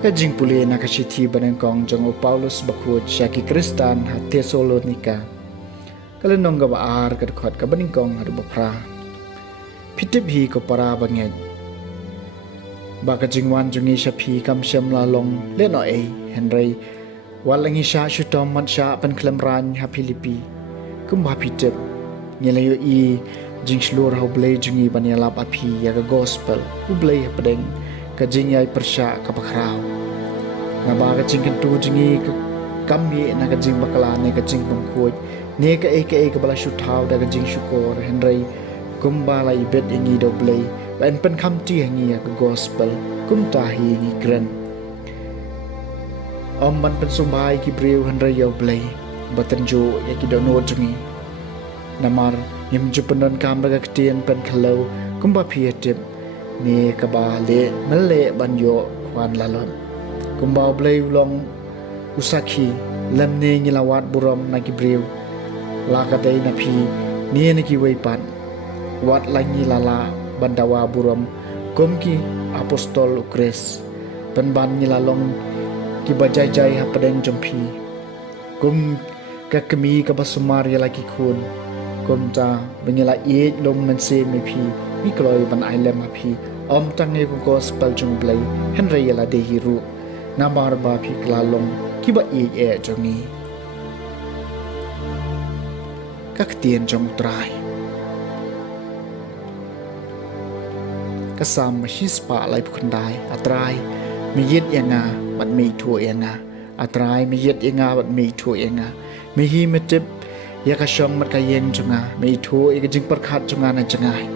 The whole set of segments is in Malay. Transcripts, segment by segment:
Kajing puli nakasiti banangkong jang o Paulus bakut syaki Kristan hat Tesalonika. Kalenong gawaar kadukot kabaningkong hadu bapra. Pitip hi ko para banged. Baka jingwan jungi siya pi kam siyam lalong leno Henry. Walang isya syutom mat siya pan klamran ha Pilipi. Kumba pitip. Nilayo jing slur ha blay jungi banyalap api yaga gospel. Ublay ha padeng. Kajing ay persya kapakraw. Nabaga jing kentu jingi kami na kajing bakalane kajing pangkuit. Ni ka kabala syutaw da kajing syukur Henry kumbala ibet ingi doblay. Bain pen kamti hangi ya gospel kumtahi ingi kren. Omban pen sumbay kibriw Henry yoblay. Batanjo ya kidono jingi. Namar yimju penon kam daga ketien pen kalau kumba pietip. Ni kabale mele banyo kwan lalon kumbau blay ulong usaki lemne ngilawat buram na gibriw lakatay na pi ni kiwaypan wat langi lala bandawa buram kumki apostol ukres penban ngilalong kibajajay hapadeng jompi kum kakemi kabasumar yalaki kun kumta banyala iet long mense mepi Mikloy ban ailem api om tangi ko gospel jung blay Henry yala dehiru namar ba pi klalong kiba jongi kaktien jong try kasam hispa lai pukandai atrai miyit yanga bat mi tu yanga atrai miyit yanga bat mi tu yanga mihi metip yakashong mat kayeng junga mi tu ikajing perkhat junga na jangai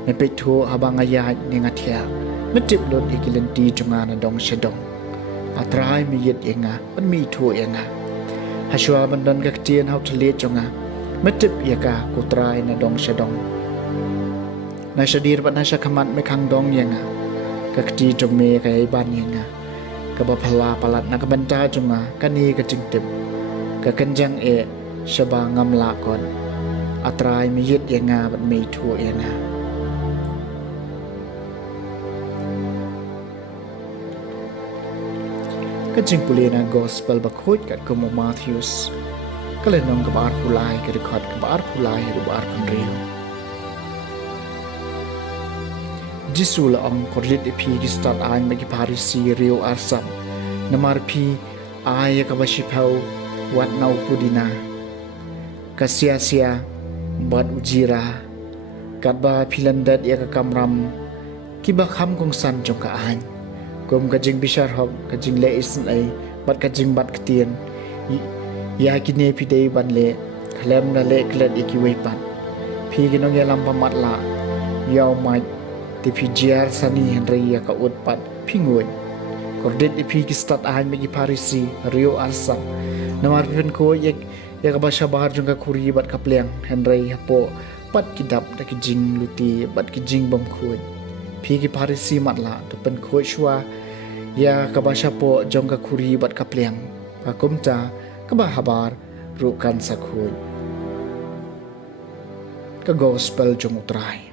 Nepektu habang ayat nengatia, metip lon ikilenti jungana dong sedong. Atrai miyit yenga, ban mi tu yenga. Haswa bandan kaktien hau telit jonga, metip yaka kutrai na dong sedong. Nasadir ban nasa kamat mekang dong yenga, kakti jome kaya ban yenga. Kabapala palat na kabanta jonga, kani kajingtip. Kakenjang syaba ngamlakon. Atrai miyit yenga ban mi tu yenga. Kajing puli na gospel bakut kat kumu Matthews. Kalenong kabar pulai kadukot kabar pulai rubar penriu. Jisu la ang korlit ipi gistat ang magi parisi riu arsam. Namar pi ay kabasipau wat nau pudina. Kasia-sia bat ujira. Katba pilandat ya kamram. Kiba kam kong san jong kaan. Kum kajing bishar hok kajing le isan ay bat kajing bat ketien ya kini pidei ban le klem na le klet ikiwepan pi ginong ya lam pamat la yaw mai ti pi jiar sani Henry ya ka ut pat pingun kordet ipi kistat ahan megi parisi rio arsa namar pen ko ya ka basha bahar jung ka kuri bat kapleng Henry hapo pat kidap da kijing luti bat kijing bom kuy pi ki parisi matla to pen ko shwa ya kabasha po jong ka kuri bat kapleng pakumta kabahabar rukan sakhoy ka gospel jong utray